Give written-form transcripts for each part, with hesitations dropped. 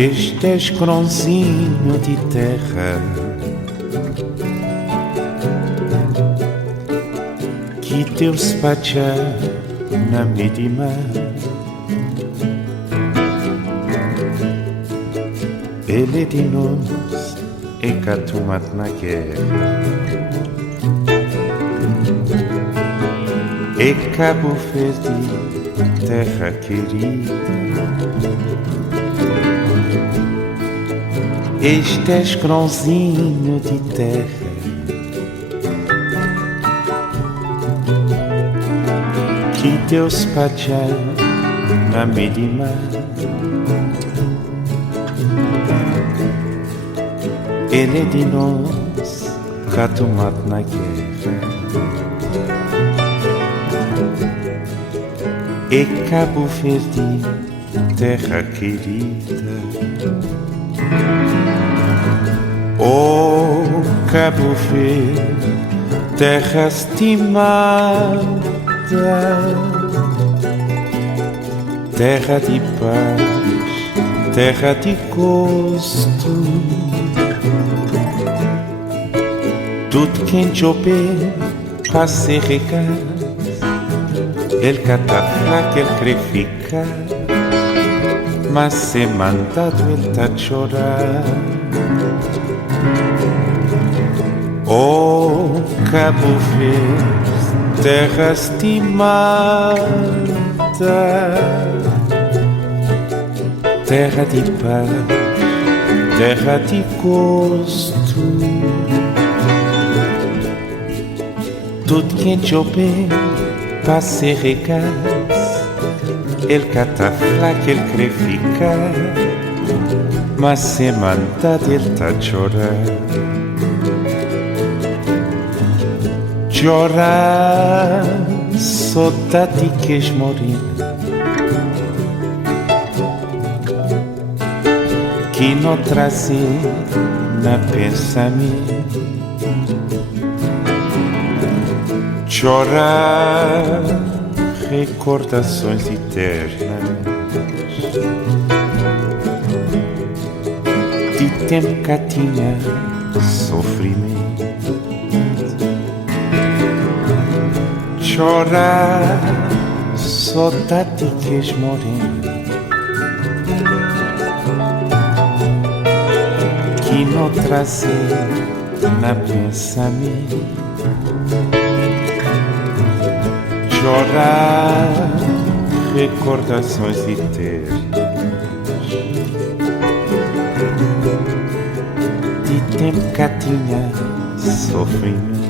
Este escronzinho de terra que Deus espalha na medima, ele de nós é catumado na guerra. É Cabo Verde, terra querida, este escronzinho de terra que Deus espalha na medima, ele de nós catumado na guerra. É Cabo Verde, terra querida, oh Cabo Verde, terra estimada, terra de paz, terra de gosto. Tudo quem chover para se regar, ele cata fraca, ele crê ficar, mas se mandado ele tá chorar. Oh Cabo Verde, terra estimada, terra de paz, terra de gosto. Tudo quem chover para se regar, ele cata fraca, ele crê ficar, mas se mandado ele tá chorar. Chorar, saudade que es morena, que não trazer na pensamento. Chorar, recordações eternas de tempo que tinha sofrimento. Chorar, saudade que es morena, que não trazer na pensamento. Chorar, recordações eternas de tempo que tinha sofrimento.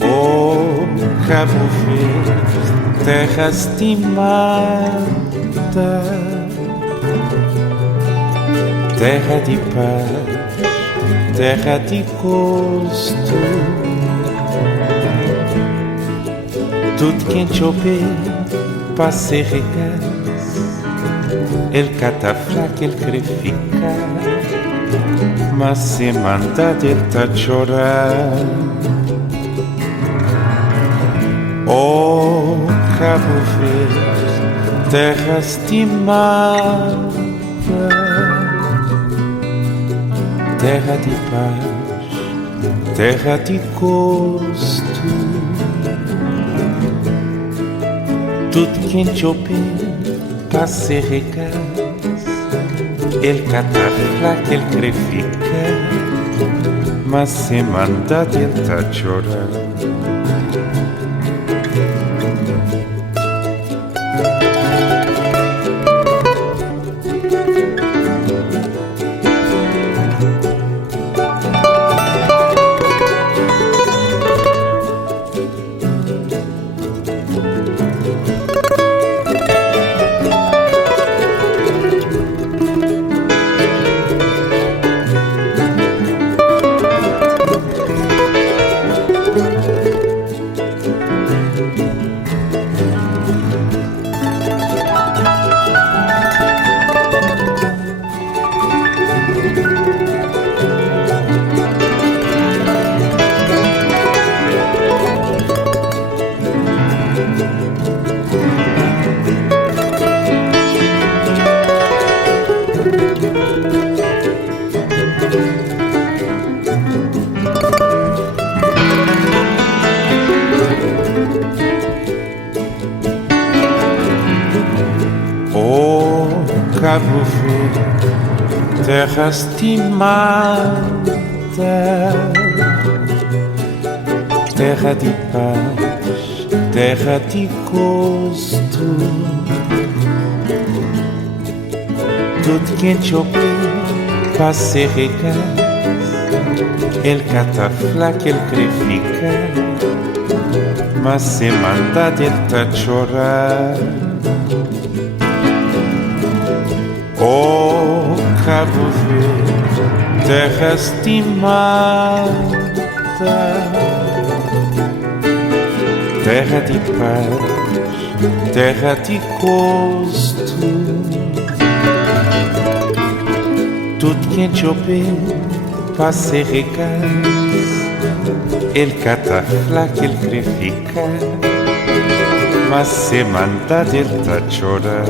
Oh Cabo Verde, terra estimada, terra de paz, terra de gosto. Tudo quem chover para se regar, ele cata fraca, ele crê ficar, mas se mandado ele tá chorar. Oh Cabo Verde, terra estimada, terra de paz, terra de gosto. Tudo quem chover para se regar, ele cata fraca, ele crê ficar, mas se mandado ele tá chorar. Cabo Verde, terra estimada, terra de paz, terra de gosto. Tudo quente ou para se regar, el cataflaque, el crefica, mas se manda delta chorar. Oh, Cabo Verde, terra estimada, terra de paz, terra de gosto. Tudo quente ou para se regar, el cataflaque, el crefica, mas se manda delta chorar.